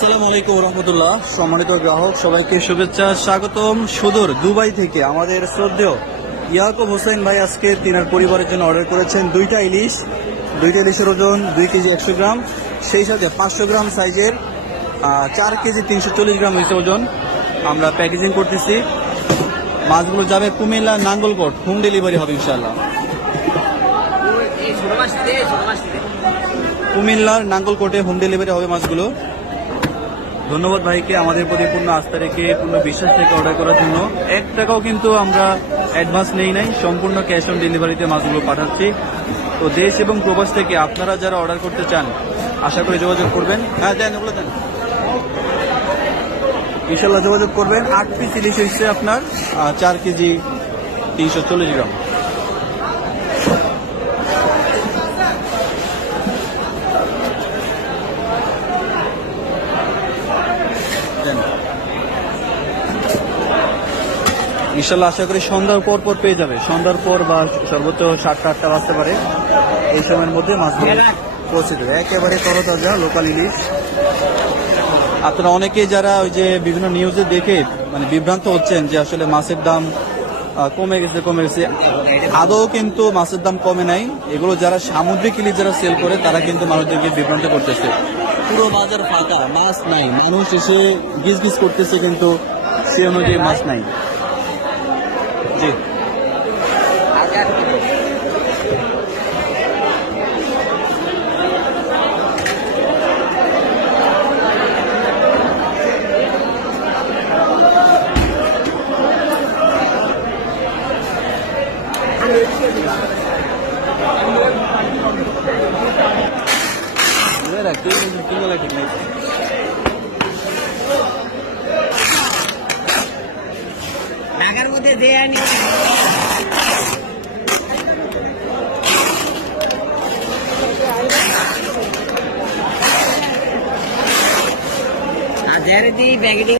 আসসালামু আলাইকুম রহমতুল্লাহ। সম্মানিত গ্রাহক, সবাইকে শুভেচ্ছা, স্বাগতম। সুদূর দুবাই থেকে আমাদের শ্রদ্ধেয় ইয়াকুব হোসেন ভাই আজকে তিনার পরিবারের জন্য অর্ডার করেছেন দুইটা ইলিশ, দুইটা ইলিশের ওজন দুই কেজি একশো গ্রাম, সেই সাথে পাঁচশো গ্রাম সাইজের চার কেজি তিনশো চল্লিশ গ্রাম হয়েছে ওজন। আমরা প্যাকেজিং করতেছি। মাছগুলো যাবে কুমিল্লা নাঙ্গলকোট। হোম ডেলিভারি হবে ইনশাল্লাহ কুমিল্লার নাঙ্গলকোটে হোম ডেলিভারি হবে মাছগুলো। ধন্যবাদ ভাইকে আমাদের প্রতি পূর্ণ আস্থা রেখে পূর্ণ বিশ্বাস থেকে অর্ডার করার জন্য। এক টাকাও কিন্তু আমরা অ্যাডভান্স নেই নাই সম্পূর্ণ ক্যাশ অন ডেলিভারিতে মাছগুলো পাঠাচ্ছি। তো দেশ এবং প্রবাস থেকে আপনারা যারা অর্ডার করতে চান আশা করি যোগাযোগ করবেন। হ্যাঁ দেন ওগুলো দেন। ইনশাল্লাহ যোগাযোগ করবেন। আট পিস ইলিশ হচ্ছে আপনার চার কেজি তিনশো চল্লিশ গ্রাম। ইনশাল্লাহ আশা করি সন্ধ্যার পর পর পেয়ে যাবে। সন্ধ্যার পর বা সর্বোচ্চ সাতটা আটটা বাজতে পারে। এই সময়ের মধ্যে মাছগুলো পৌঁছে দেবে। একেবারে তরতাজা লোকাল ইলিশ আপনারা অনেকে যারা ওই যে বিভিন্ন নিউজে দেখে মানে বিভ্রান্ত হচ্ছেন যে আসলে মাছের দাম কমে গেছে কমে গেছে। আদৌ কিন্তু মাছের দাম কমে নাই। এগুলো যারা সামুদ্রিক ইলিশ যারা সেল করে, তারা কিন্তু মানুষদেরকে বিভ্রান্ত করতেছে। পুরো বাজার ফাঁকা, মাছ নাই। মানুষ এসে গিজ গিজ করতেছে কিন্তু সে অনুযায়ী মাছ নাই। জি Mira, aquí, aquí no la que me টাকার মধ্যে দেয় আনি। আর দেড় দিই ব্যাগেটি